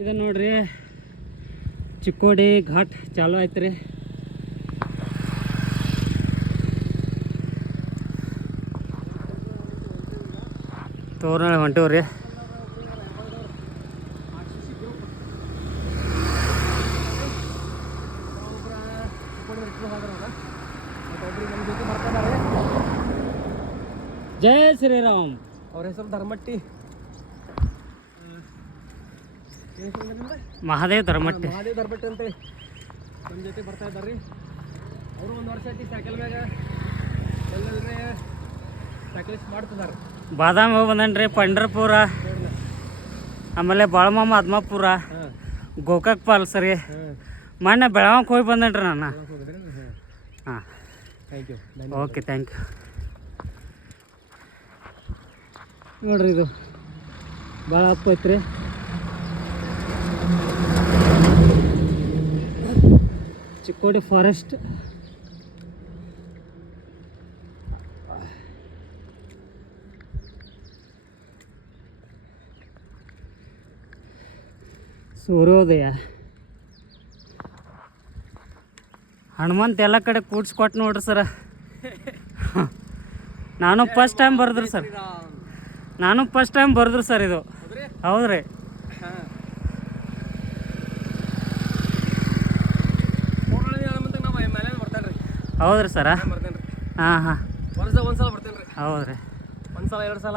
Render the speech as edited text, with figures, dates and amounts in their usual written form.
ಇದು ನೋಡ್ರಿ ಚಿಕ್ಕೋಡಿ ಘಾಟ್ ಚಾಲು ಆಯ್ತು ರೀ. ತೋರಣ ಹೊಂಟೇವ್ರಿ. ಜೈ ಶ್ರೀರಾಮ್. ಅವ್ರ ಹೆಸರು ಧರ್ಮಟ್ಟಿ, ಮಹಾದೇವ್ ಧರ್ಮಟ್ಟಿ. ಮಹಾದೇವ್ ಧರ್ಮಟ್ಟಿ ಅಂತ ನಮ್ಮ ಜೊತೆ ಬರ್ತಾ ಇದ್ದಾರೆ. ಅವರು ಒಂದು ವರ್ಷ ಐತಿ ಸೈಕಲ್ ಮ್ಯಾಗ ಎಲ್ಲೆಲ್ಲರೇ ಸೈಕಲಿಸ್ಟ್ ಮಾಡ್ತಿದ್ದಾರೆ. ಬಾದಾಮಿ ಹೋಗಿ ಬಂದನ್ರಿ, ಪಂಢರಪುರ, ಆಮೇಲೆ ಬಾಳಮಾಮ ಆದ್ಮಾಪುರ, ಗೋಕಾಕ್ ಫಾಲ್ಸ್ ರೀ. ಮೊನ್ನೆ ಬೆಳಗಾವಿಗೆ ಹೋಗಿ ಬಂದನ್ರಿ ನಾನು. ಹಾಂ, thank you. Okay, thank you. ನೋಡ್ರಿ ಇದು ಭಾಳ ಅಪ್ ಐತ್ರಿ. ಚಿಕ್ಕೋಡಿ ಫಾರೆಸ್ಟ್. ಸೂರ್ಯೋದಯ. ಹನುಮಂತ ಎಲ್ಲ ಕಡೆ ಕೂಡ್ಸ್ಕೊಟ್ಟು ನೋಡ್ರಿ ಸರ. ನಾನು ಫಸ್ಟ್ ಟೈಮ್ ಬರೆದ್ರಿ ಸರ್. ಇದು ಹೌದ್ರಿ. ಹೌದ್ರಿ ಸರ. ಬರ್ತೇನೆ ರೀ. ಹಾಂ ಹಾಂ, ಒಂದ್ಸಲ ಬರ್ತೇನೆ ರೀ. ಹೌದ್ರಿ. ಒಂದ್ಸಲ 2 ಸಲ